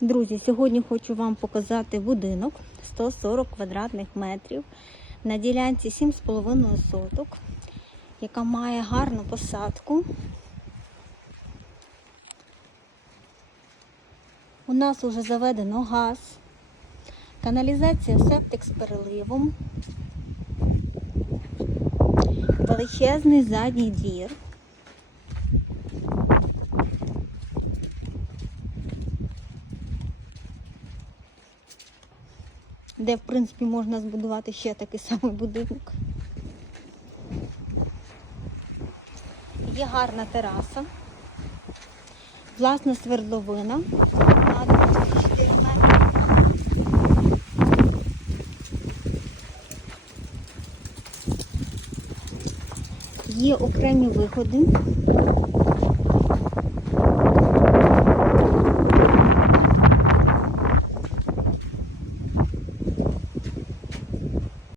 Друзі, сьогодні хочу вам показати будинок 140 квадратних метрів на ділянці 7,5 соток, яка має гарну посадку. У нас вже заведено газ, каналізація септик з переливом, величезний задній двір. Де, в принципі, можна збудувати ще такий самий будинок. Є гарна тераса, власна свердловина на 24 метри. Є окремі виходи